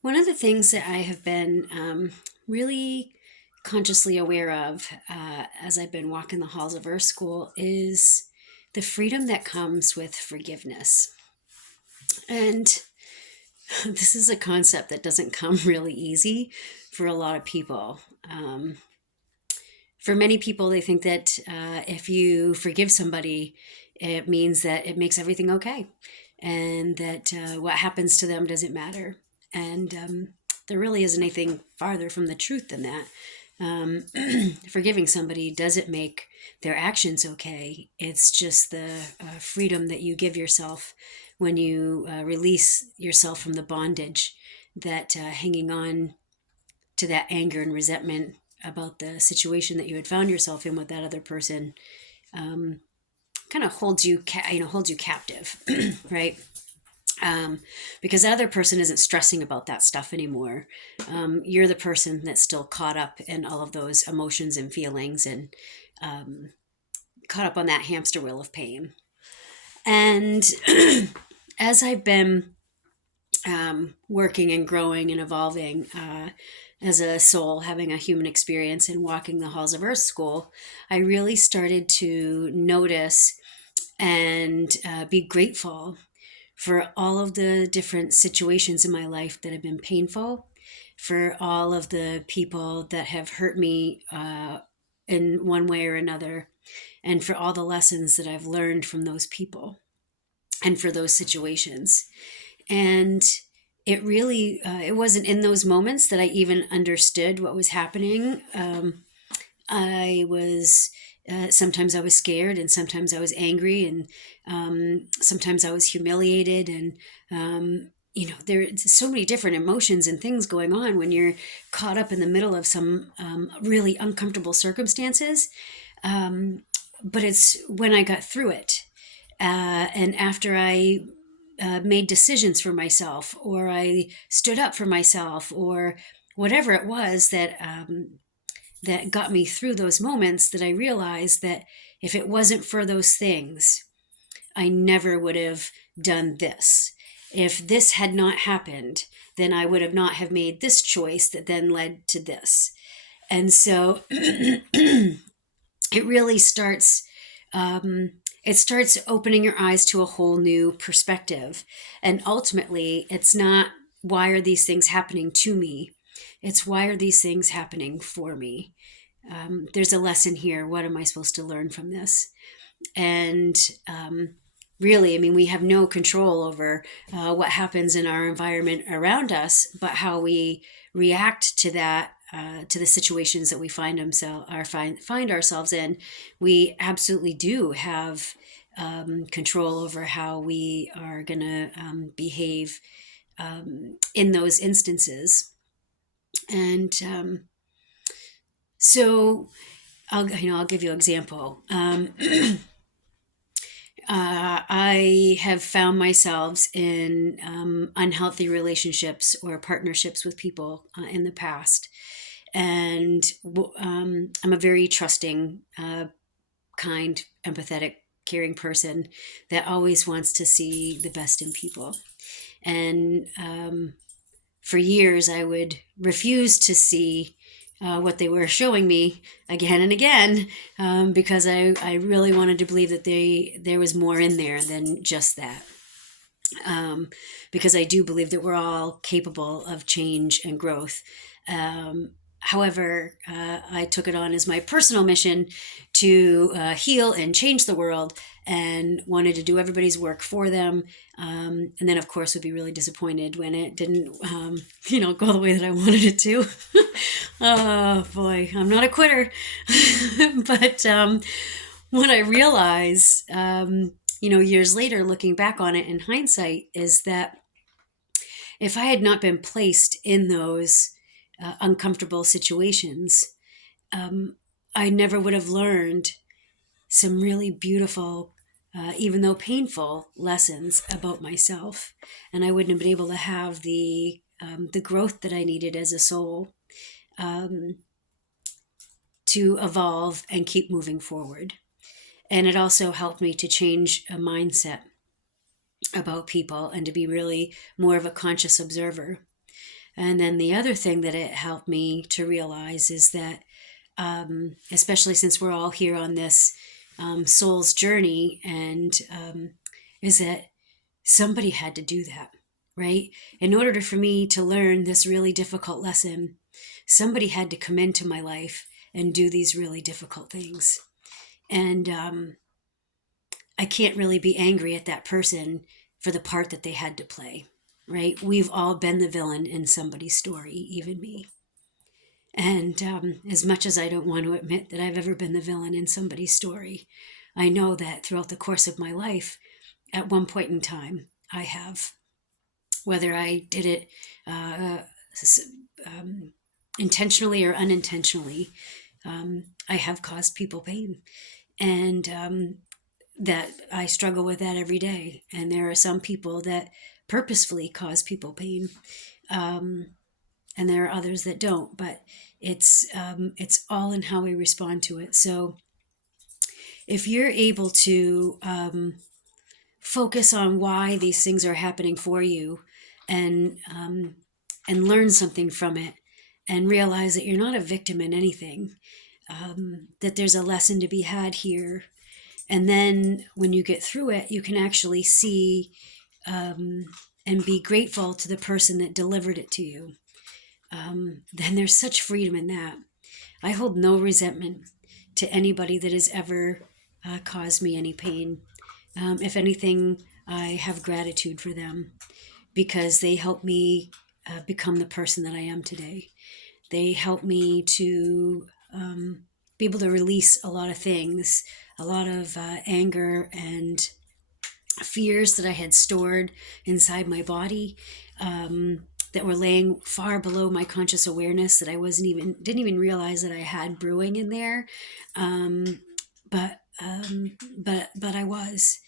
One of the things that I have been really consciously aware of as I've been walking the halls of Earth School is the freedom that comes with forgiveness. And this is a concept that doesn't come really easy for a lot of people. For many people, they think that if you forgive somebody, it means that it makes everything okay and that what happens to them doesn't matter. And there really isn't anything farther from the truth than that. Um, Forgiving somebody doesn't make their actions okay. It's just the freedom that you give yourself when you release yourself from the bondage that hanging on to that anger and resentment about the situation that you had found yourself in with that other person um, kind of holds you captive, right? Because that other person isn't stressing about that stuff anymore. You're the person that's still caught up in all of those emotions and feelings and um, caught up on that hamster wheel of pain. And as I've been working and growing and evolving as a soul, having a human experience and walking the halls of Earth School, I really started to notice and be grateful for all of the different situations in my life that have been painful, for all of the people that have hurt me in one way or another, and for all the lessons that I've learned from those people and for those situations. And it wasn't in those moments that I even understood what was happening. I was Sometimes I was scared, and sometimes I was angry, and sometimes I was humiliated, and there's so many different emotions and things going on when you're caught up in the middle of some really uncomfortable circumstances. But it's when I got through it, and after I made decisions for myself, or I stood up for myself, or whatever it was that got me through those moments, that I realized that if it wasn't for those things, I never would have done this. If this had not happened, then I would have not have made this choice that then led to this. And so it really starts it starts opening your eyes to a whole new perspective. And ultimately, it's not why are these things happening to me? It's why are these things happening for me? There's a lesson here. What am I supposed to learn from this? And really, I mean, we have no control over what happens in our environment around us, but how we react to that, to the situations that we find ourselves in. We absolutely do have control over how we are going to behave in those instances. And so, I'll give you an example. I have found myself in unhealthy relationships or partnerships with people in the past. And I'm a very trusting, kind, empathetic, caring person that always wants to see the best in people. And for years, I would refuse to see what they were showing me again and again, because I really wanted to believe that there was more in there than just that. Because I do believe that we're all capable of change and growth. However, I took it on as my personal mission to heal and change the world, and wanted to do everybody's work for them. And then, of course, would be really disappointed when it didn't, go the way that I wanted it to. Oh boy, I'm not a quitter. But what I realize, years later, looking back on it in hindsight, is that if I had not been placed in those uncomfortable situations, I never would have learned some really beautiful, even though painful, lessons about myself, and I wouldn't have been able to have the growth that I needed as a soul um, to evolve and keep moving forward. And it also helped me to change a mindset about people and to be really more of a conscious observer. And then the other thing that it helped me to realize is that, especially since we're all here on this soul's journey, and is that somebody had to do that, right? In order for me to learn this really difficult lesson, somebody had to come into my life and do these really difficult things. And I can't really be angry at that person for the part that they had to play, right? We've all been the villain in somebody's story, even me. And as much as I don't want to admit that I've ever been the villain in somebody's story, I know that throughout the course of my life, at one point in time, I have. Whether I did it uh, um, intentionally or unintentionally, I have caused people pain. And that I struggle with that every day. And there are some people that purposefully cause people pain. Um, and there are others that don't, but it's all in how we respond to it. So if you're able to focus on why these things are happening for you, and learn something from it, and realize that you're not a victim in anything, that there's a lesson to be had here, and then when you get through it, you can actually see and be grateful to the person that delivered it to you. Then there's such freedom in that. I hold no resentment to anybody that has ever caused me any pain. If anything, I have gratitude for them because they helped me become the person that I am today. They helped me to be able to release a lot of things, a lot of anger and fears that I had stored inside my body, that were laying far below my conscious awareness, that I didn't even realize that I had brewing in there. Um, but I was.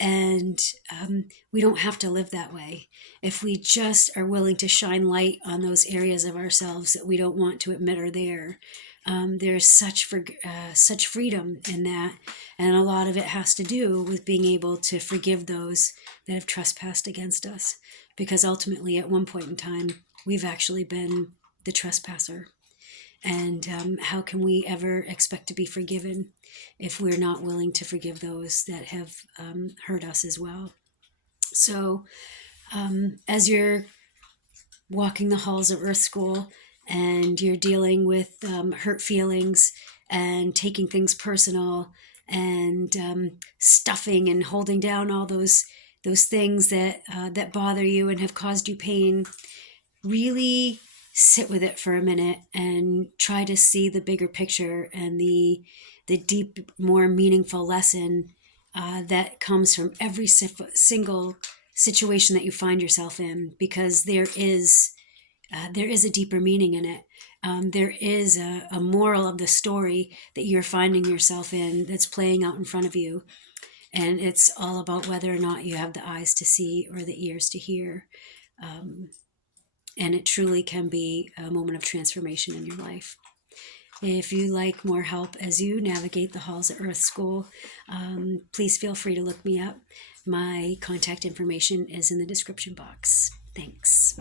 And we don't have to live that way. If we just are willing to shine light on those areas of ourselves that we don't want to admit are there, there's such freedom in that. And a lot of it has to do with being able to forgive those that have trespassed against us. Because ultimately, at one point in time, we've actually been the trespasser. And how can we ever expect to be forgiven if we're not willing to forgive those that have hurt us as well? So, as you're walking the halls of Earth School and you're dealing with hurt feelings and taking things personal and stuffing and holding down all those things that bother you and have caused you pain, really sit with it for a minute and try to see the bigger picture and the deep, more meaningful lesson that comes from every single situation that you find yourself in, because there is a deeper meaning in it. There is a moral of the story that you're finding yourself in that's playing out in front of you, and it's all about whether or not you have the eyes to see or the ears to hear. And it truly can be a moment of transformation in your life. If you like more help as you navigate the halls at Earth School, please feel free to look me up. My contact information is in the description box. Thanks.